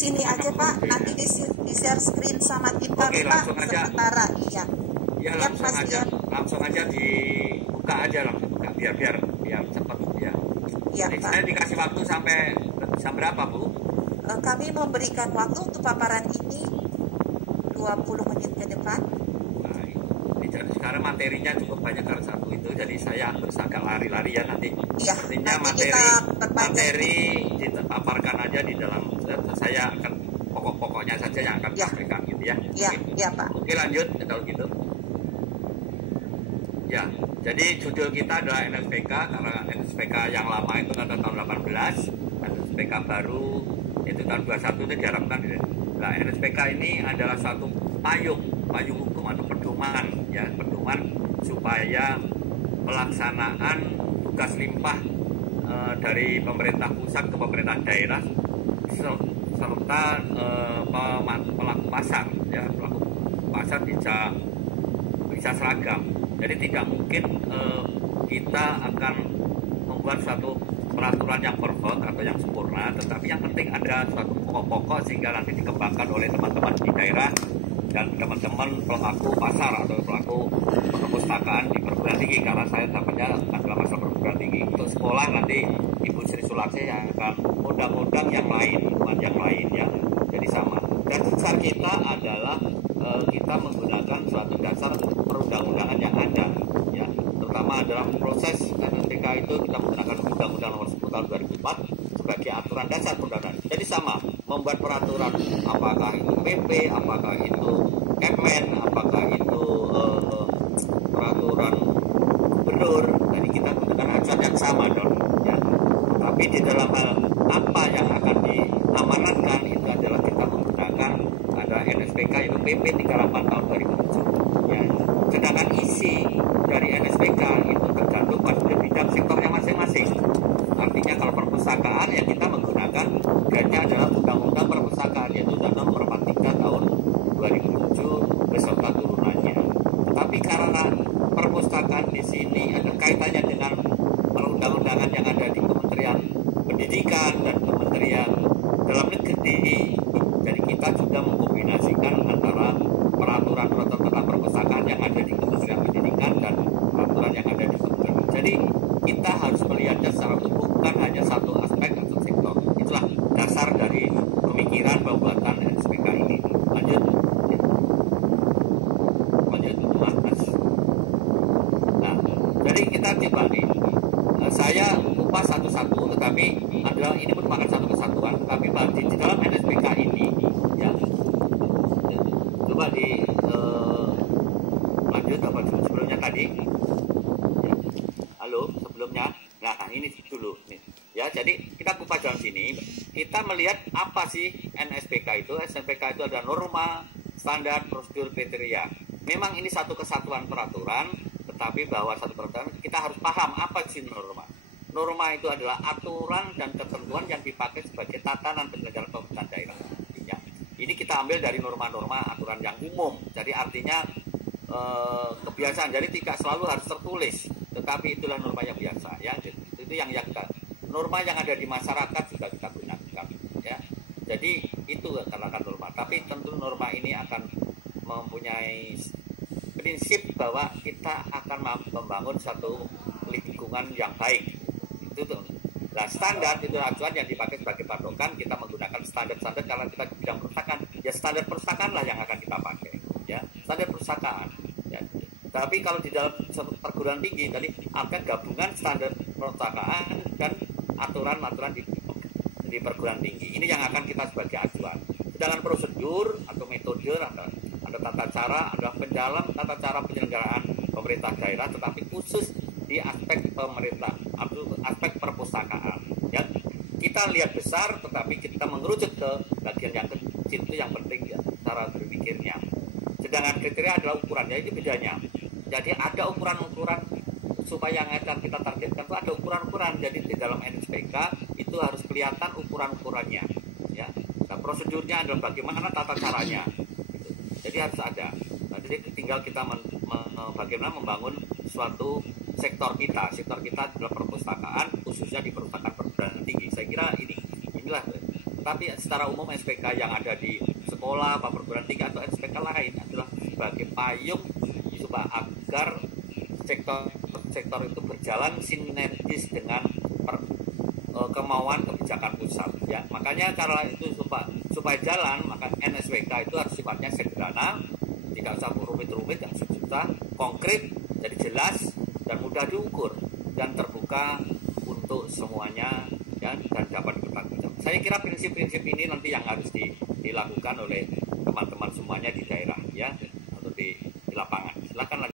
sini aja Pak, nanti di share screen sama tim kami Pak, sementara. Iya. Ya langsung aja dibuka aja lah, biar cepat ya. Iya Pak. Saya dikasih waktu sampai jam berapa Bu? Kami memberikan waktu untuk paparan ini 20 menit ke depan. Nah, jadi sekarang materinya cukup banyak karena satu itu, jadi saya harus agak lari-lari ya nanti. Iya. Artinya nanti materi dipaparkan aja di dalam, saya akan pokok-pokoknya saja yang akan sampaikan gitu ya. Iya, iya Pak. Oke lanjut kalau gitu. Ya, jadi judul kita adalah NSPK, karena NSPK yang lama itu ada tahun 18, NSPK baru itu tahun 21 itu diharapkan. Nah, NSPK ini adalah satu payung hukum atau pedoman ya, pedoman supaya pelaksanaan tugas limpah dari pemerintah pusat ke pemerintah daerah serta pelaku pasar ya, pelaku pasar bisa seragam. Jadi tidak mungkin kita akan membuat suatu peraturan yang perfect atau yang sempurna, tetapi yang penting ada suatu pokok-pokok sehingga nanti dikembangkan oleh teman-teman di daerah dan teman-teman pelaku pasar atau pelaku perpustakaan di perguruan tinggi, karena saya dapatnya adalah masalah perguruan tinggi. Untuk sekolah nanti Ibu Sri Sulawesi yang akan undang-undang yang lain, yang lain ya, jadi sama. Dan dasar kita adalah kita menggunakan suatu dasar perundang-undangan yang ada ya, terutama adalah proses NSPK itu kita menggunakan Undang-Undang Nomor 10 Tahun 2004 sebagai aturan dasar perundangan. Jadi sama, membuat peraturan apakah itu PP, apakah itu Kepmen, apakah itu peraturan gubernur, jadi kita menggunakan acuan yang sama dong ya. Tapi di dalam hal apa yang akan diamanatkan itu adalah kita menggunakan ada NSPK itu PP 38 tahun 2007 ya. Sedangkan isi dari NSPK itu tergantung pada bidang sektornya masing-masing. Artinya kalau perpustakaan ya kita menggunakan guide-nya adalah Undang-Undang Perpustakaan, yaitu Undang-Undang Nomor 43 tahun 2007 beserta turunannya. Tapi karena perpustakaan di sini ada kaitannya dengan perundang-undangan yang ada di Kementerian Pendidikan dan Kementerian Dalam Negeri, jadi kita juga mengkombinasikan antara peraturan-peraturan tentang perpustakaan yang ada di Kementerian Pendidikan dan peraturan yang ada di Kementerian. Jadi kita harus melihatnya secara utuh, bukan hanya satu aspek atau sektor. Itulah dasar dari pemikiran pembuatan NSPK ini. Lanjut Mas. Nah, jadi kita coba nih, saya kupas satu-satu, tetapi adalah ini merupakan satu kesatuan. Tapi di dalam NSPK ini ya, coba di lanjut apa sebelumnya tadi ya. Halo sebelumnya, nah ini dulu nih ya. Jadi kita kupas dalam sini, kita melihat apa sih NSPK itu. NSPK itu adalah norma, standar, prosedur, kriteria. Memang ini satu kesatuan peraturan, tetapi bahwa satu peraturan kita harus paham apa sih norma. Norma itu adalah aturan dan ketentuan yang dipakai sebagai tatanan penyelenggaraan pemerintahan daerah ya. Ini kita ambil dari norma-norma aturan yang umum, jadi artinya kebiasaan, jadi tidak selalu harus tertulis, tetapi itulah norma yang biasa ya. Itu yang kita, norma yang ada di masyarakat juga kita gunakan ya. Jadi itu katakan norma, tapi tentu norma ini akan mempunyai prinsip bahwa kita akan membangun satu lingkungan yang baik. Itu tuh. Nah, standar itu acuan yang dipakai sebagai patokan. Kita menggunakan standar-standar karena kita di bidang perpustakaan. Ya standar perpustakaan lah yang akan kita pakai. Ya, standar perpustakaan. Ya. Tapi kalau di dalam satu perguruan tinggi, tadi ada gabungan standar perpustakaan dan aturan-aturan di perguruan tinggi. Ini yang akan kita sebagai acuan. Sedangkan prosedur atau metode ada tata cara, ada pendalam tata cara penyelenggaraan pemerintah daerah, tetapi khusus di aspek pemerintah atau aspek perpustakaan ya. Kita lihat besar, tetapi kita mengerucut ke bagian yang kecil, itu yang penting ya, cara berpikirnya. Sedangkan kriteria adalah ukurannya, itu bedanya. Jadi ada ukuran-ukuran supaya yang akan kita targetkan itu ada ukuran-ukuran. Jadi di dalam NSPK itu harus kelihatan ukuran-ukurannya ya. Nah, prosedurnya adalah bagaimana tata caranya gitu. Jadi harus ada. Nah, jadi tinggal kita bagaimana membangun suatu sektor kita adalah perpustakaan, khususnya di perpustakaan perguruan tinggi. Saya kira inilah tapi secara umum SPK yang ada di sekolah, perguruan tinggi atau SPK lain adalah sebagai payung supaya agar sektor itu berjalan sinergis dengan kemauan kebijakan pusat ya. Makanya karena itu supaya jalan, maka NSWK itu harus sifatnya sederhana, tidak usah rumit-rumit, yang susah, konkret, jadi jelas dan mudah diukur dan terbuka untuk semuanya ya, dan dapat dipertanggungjawabkan. Saya kira prinsip-prinsip ini nanti yang harus dilakukan oleh teman-teman semuanya di daerah ya, atau di lapangan. Silakan.